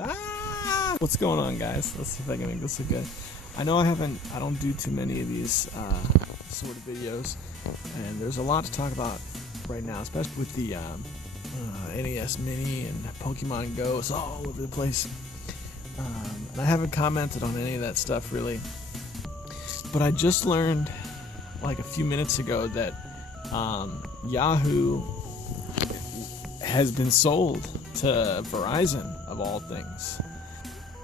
Ah! What's going on, guys? Let's see if I can make this look good. I know I don't do too many of these sort of videos, and there's a lot to talk about right now, especially with the NES Mini and Pokemon Go. It's all over the place. And I haven't commented on any of that stuff really, but I just learned like a few minutes ago that Yahoo has been sold to Verizon, of all things.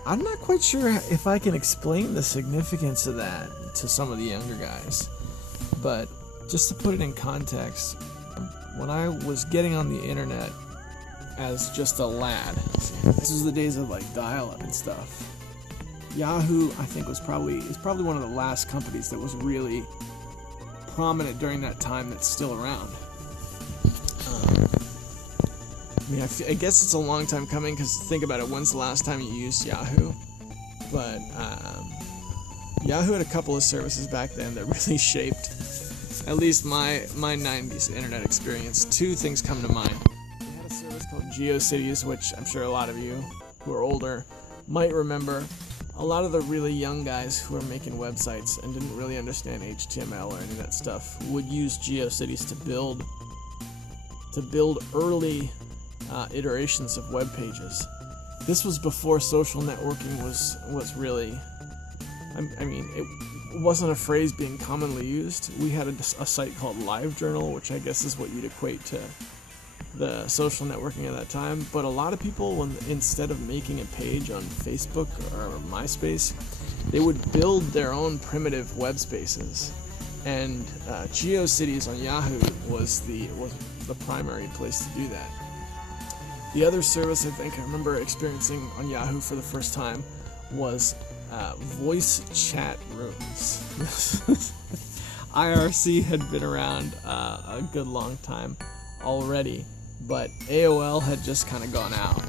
I'm not quite sure if I can explain the significance of that to some of the younger guys, but just to put it in context, when I was getting on the internet as just a lad, this was the days of like dial-up and stuff. Yahoo, I think, is probably one of the last companies that was really prominent during that time that's still around. I guess it's a long time coming, because think about it, when's the last time you used Yahoo? But Yahoo had a couple of services back then that really shaped at least my 90s internet experience. Two things come to mind. They had a service called GeoCities, which I'm sure a lot of you who are older might remember. A lot of the really young guys who were making websites and didn't really understand HTML or any of that stuff would use GeoCities to build early iterations of web pages. This was before social networking was really, it wasn't a phrase being commonly used. We had a site called LiveJournal, which I guess is what you'd equate to the social networking at that time. But a lot of people, instead of making a page on Facebook or MySpace, they would build their own primitive web spaces. And GeoCities on Yahoo was the primary place to do that. The other service I think I remember experiencing on Yahoo for the first time was voice chat rooms. IRC had been around a good long time already, but AOL had just kind of gone out,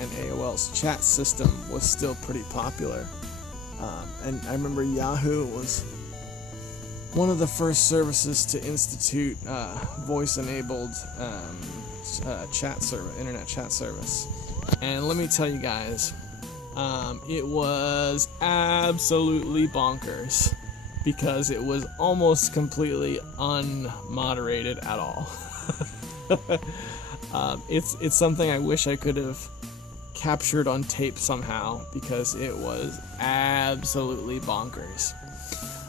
and AOL's chat system was still pretty popular. And I remember Yahoo was one of the first services to institute voice-enabled internet chat service. And let me tell you guys, it was absolutely bonkers, because it was almost completely unmoderated at all. It's something I wish I could have captured on tape somehow, because it was absolutely bonkers.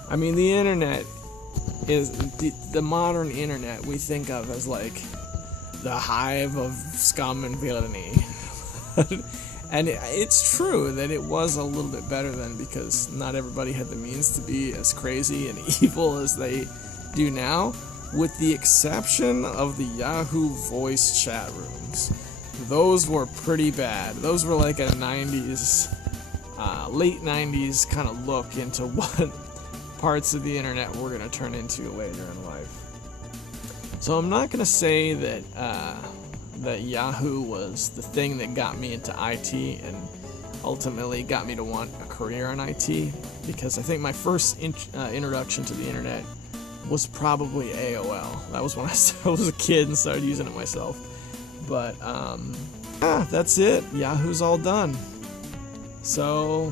I mean, the internet is the modern internet we think of as like the hive of scum and villainy. And it's true that it was a little bit better then, because not everybody had the means to be as crazy and evil as they do now, with the exception of the Yahoo voice chat rooms. Those were pretty bad. Those were like a 90s, late 90s kind of look into what parts of the internet we're going to turn into later in life. So I'm not going to say that Yahoo was the thing that got me into IT and ultimately got me to want a career in IT, because I think my first introduction to the internet was probably AOL. That was when I was a kid and started using it myself. But that's it. Yahoo's all done. So,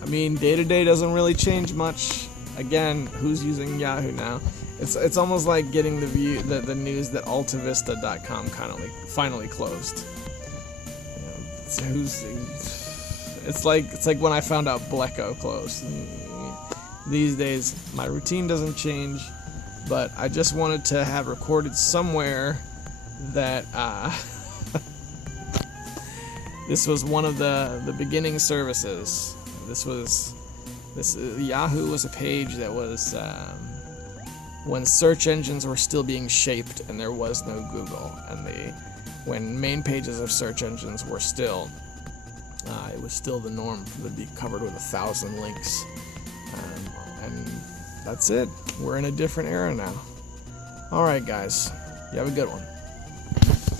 I mean, day to day doesn't really change much. Again, who's using Yahoo now? It's almost like getting the news that AltaVista.com finally closed. It's like when I found out Bleco closed. These days, my routine doesn't change, but I just wanted to have recorded somewhere that this was one of the beginning services. Yahoo was a page that was when search engines were still being shaped and there was no Google, and when main pages of search engines were still, it was still the norm to be covered with 1,000 links. And that's it. We're in a different era now. Alright guys, you have a good one.